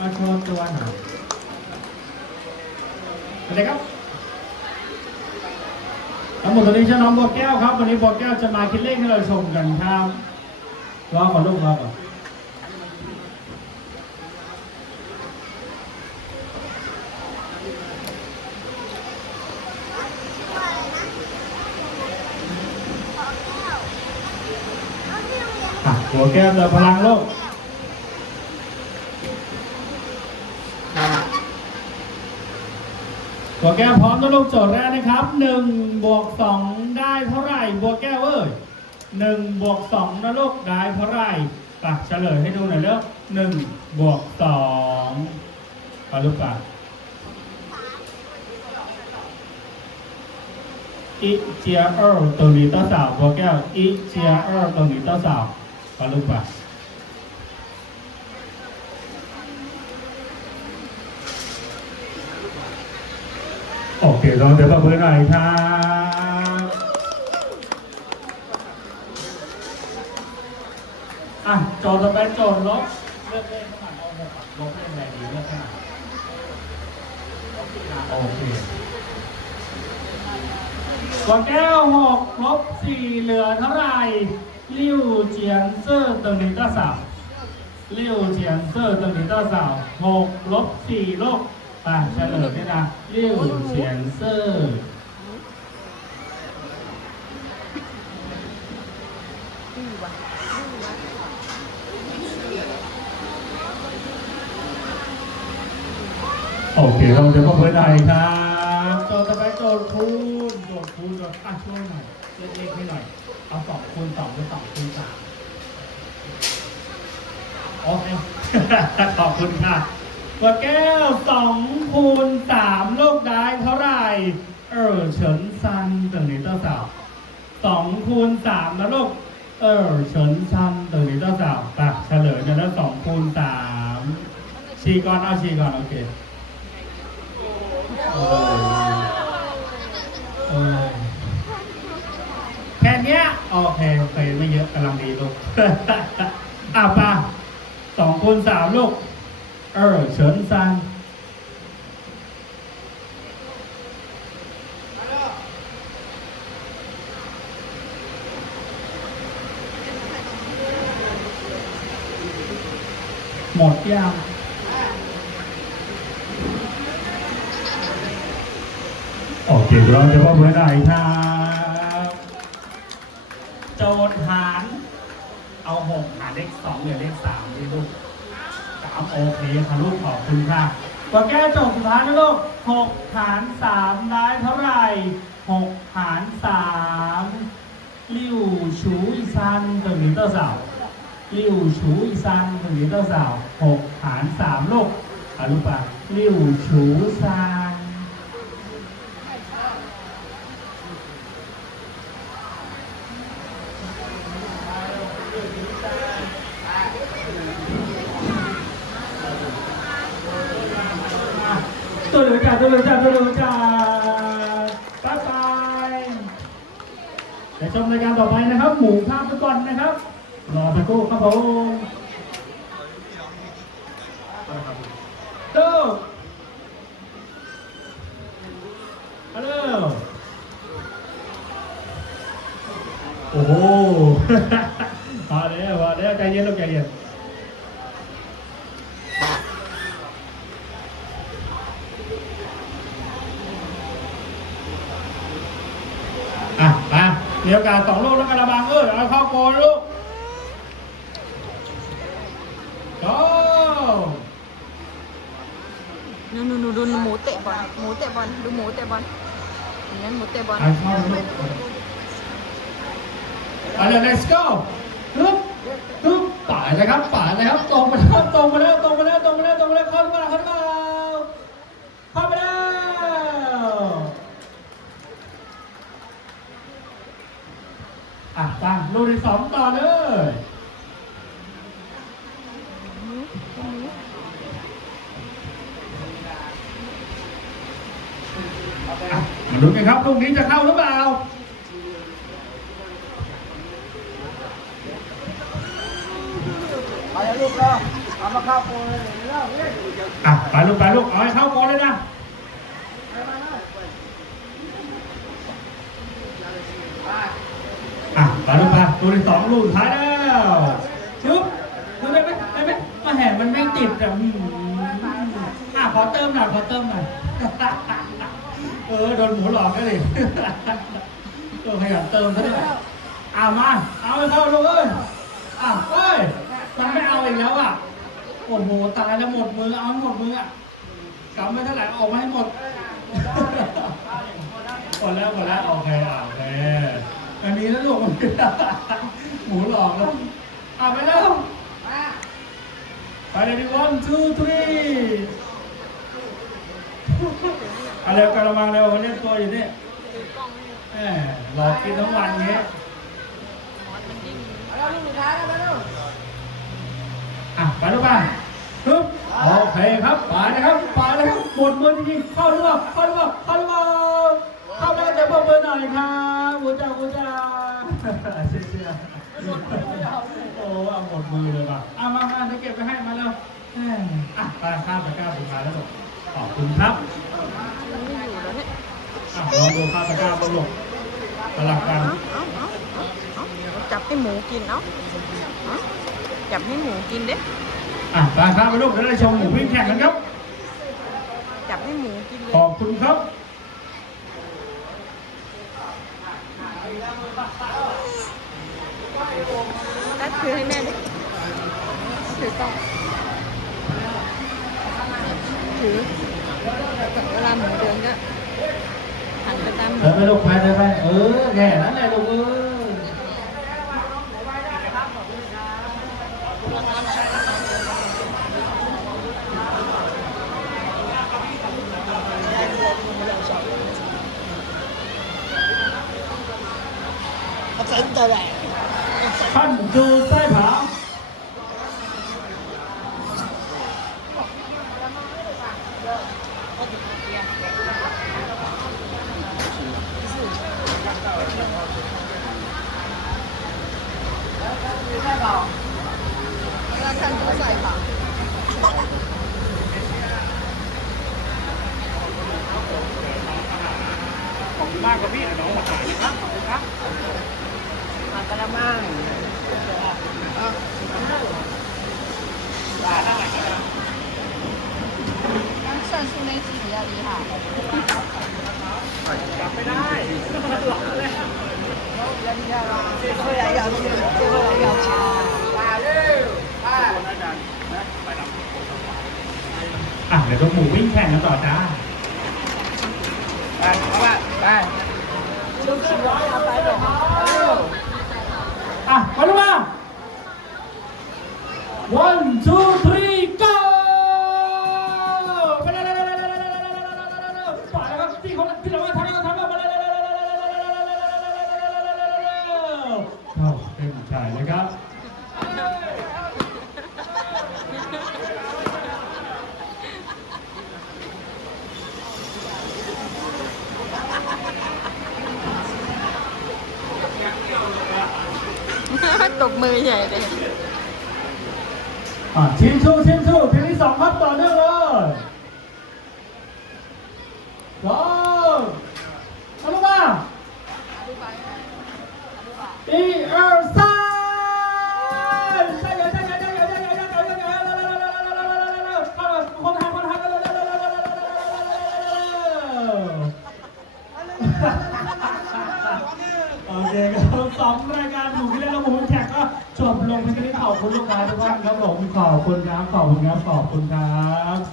มาโชว์ตัวหน่อยอะไรครับทั้งหมดตอนนี้ชื่อน้องบัวแก้วครับ วันนี้บัวแก้วจะมาคิดเลขให้เราชมกันครับรอก่อนลูกรอก่อนอะบัวแก้วเติมพลังโลก บัวแก้วพร้อมแล้วลงโจทย์แรกนะครับ1บวก2ได้เท่าไหร่บัวแก้วเอ้ย1บวก2นะลูกได้เท่าไหร่ปะเฉลยให้ดูหน่อยเร็ว1บวก2ปะลูกปะอีเจียเออร์ตัวนี้ต่อสาวบัวแก้วอีเจียเออร์ตัวนี้ต่อสาวปะลูกปะ โอเคลองเดี๋ยวประมินหน่อยครับอะโจทย์ต่อไปโจทย์ลบเลือกเลขข้างหลังเอาหกอะลบเลขอะไรดีเลือกข้างหลังอะโอเคตัวแก้วหกลบสี่เหลือเท่าไหร่ลิ้วเจียนเซอร์ตรงนี้ก็สามลิ้วเจียนเซอร์ตรงนี้ก็สามหกลบสี่ลบ ไปเฉลยด้วยนะลิ้วเจียนเซอร์ดื้อโอเคเราจะมาเปิดไหนครับโจทย์ต่อไปโจทย์คูณโจทย์คูณโจทย์อะช่วยหน่อยเล็กๆให้หน่อย เอาสองคูณสองหรือสองคูณสามโอเคขอบคุณค่ะ ตัวแก้วสองคูณสามลูกได้เท่าไหร่ เออเฉินซันตรงนี้เต้าสาวสองคูณสามนะลูกเออเฉินซันตรงนี้เต้าสาวไปเฉลยนะแล้วสองคูณสามชีก่อนเอาชีก่อน โอเคเออเออแค่นี้โอเคโอเคไม่เยอะกำลังดีลูก อะป่ะสองคูณสามลูก เออเฉินซันหมดยังโอเคเราจะว่าเมื่อไหร่ครับโจทย์หาร เอาหกหารเลขสองเหลือเลขสามดิลูก ครับโอเคค่ะลูกขอบคุณค่ะตัวแก้โจทย์สุดท้ายนะลูกหกหารสามได้เท่าไหร่หกหารสามลิ้วชูอีซันตรงนี้เต้าสาวลิ้วชูอีซันตรงนี้เต้าสาวหกหารสามลูกอะลูกปะลิ้วชูซัน ตัวเหลือจ้าตัวเหลือจ้าตัวเหลือจ้าบ๊ายบายเดี๋ยวชมรายการต่อไปนะครับ หมู่ภาพฟุตบอลนะครับรอสักครู่ครับผมโตฮัลโหลโอ้โห มาแล้วมาแล้วใจเย็นลูกใจเย็น อะมามีโอกาสสองลูกแล้วกันระบังเออเอาเข้าโกนลูกโอ้นู่นนู่นนู่นดูหมูเตะบอลหมูเตะบอลดูหมูเตะบอลอย่างนั้นหมูเตะบอลเอาเข้าลูกไปเลย let's go ฮึบฮึบป่าเลยครับป่าเลยครับตรงไปแล้วตรงไปแล้วตรงไปแล้วตรงไปแล้วตรงไปแล้วเข้าหรือเปล่าเข้าหรือเปล่าเข้าไปแล้ว อะตั้งลูกที่สองต่อเลยอะมาดูกันครับลูกนี้จะเข้าหรือเปล่าเอาเลยลูกเร็วเอามาเข้าโปรเลยเล่าเนี่ยอะไปลูกไปลูกเอาให้เข้าก่อนเลยนะอะไป ลูกไปตัวที่สองลูกสุดท้ายแล้วชึบดูได้ไหมได้ไหมมาแห่มันไม่ติดอ่อืมอะขอเติมหน่อยขอเติมหน่อยเออโดนหมูหลอกก็เลยเออขยันเติมซะด้วยอะมา เอาให้เข้าลูกเอ้ยอะเอ้ยมันไม่เอาอีกแล้วอะโอ้โหตายแล้วหมดมือเอาให้หมดมืออะกำไม่เท่าไหร่ออกมาให้หมดหมดแล้วหมดแล้วโอเคอะโอเค อันนี้นะลูกมันหมูหลอกแล้วอะไปแล้วไปเลยดิวันทูทรีอะไรกระมังเร็วเขาเล่นตัวอยู่นี่ถือกล้องให้ดูแหมหลอกกินทั้งวันเงี้ยมอสมันดิ้นแล้วลูกสุดท้ายแล้วไปลูกอะไปลูกไปฮึบโอเคครับไปนะครับไปนะครับหมดมือจริงๆเข้าหรือเปล่าเข้าหรือเปล่าเข้าหรือเปล่าเข้าแล้วจะเพิ่มเบอร์หน่อยครับบูจ้าบูจ้า เชี่ยเชี่ยโอ้เอาหมดมือเลยป่ะอะมามาเดี๋ยวเก็บไปให้มาแล้วอะไปข้ามตะกร้าสุดท้ายแล้วลูกขอบคุณครับนไม่อยู่แล้วเนี่ยอะลองดูข้ามตะกร้าบนลูกสลับกันจับให้หมูกินเอาเอาจับให้หมูกินเด้อะไปครับไปลูกจะได้ชมหมูวิ่งแข่งกันครับ จับให้หมูกินเลยขอบคุณครับ Tát thử hay mẹ Thử con Thử Tao làm đó Thẳng cái tam Thử mấy lúc phải phải Ừ, nghe lắm này lúc ừ Hãy subscribe cho 看都在旁。看这个。我们要看猪赛跑。好，妈，你去！ กระมังน้ำสั่นสุในสีอะดีค่ะกลับไม่ได้หลับแล้วแล้วนี่อะไรเขาอยากอยากเขาอยากชิมมาเร็วมาอะเดี๋ยวตัวหมูวิ่งแข่งกันต่อจ้าไปเอาละไป มาลูกมา one two three go ไปเลยไปเลยครับพี่เขาพี่เราทำเราทำเราไปเลยเข้าเต็มใจเลยครับเดี๋ยว ตบมือใหญ่เลยอะชิมชูชิมชูทีที่สองครับต่อเนื่องเลยสองมาลูกมาอีเอลซ่ ทุกท่านครับผมขอบคุณครับขอบคุณครับขอบคุณครับ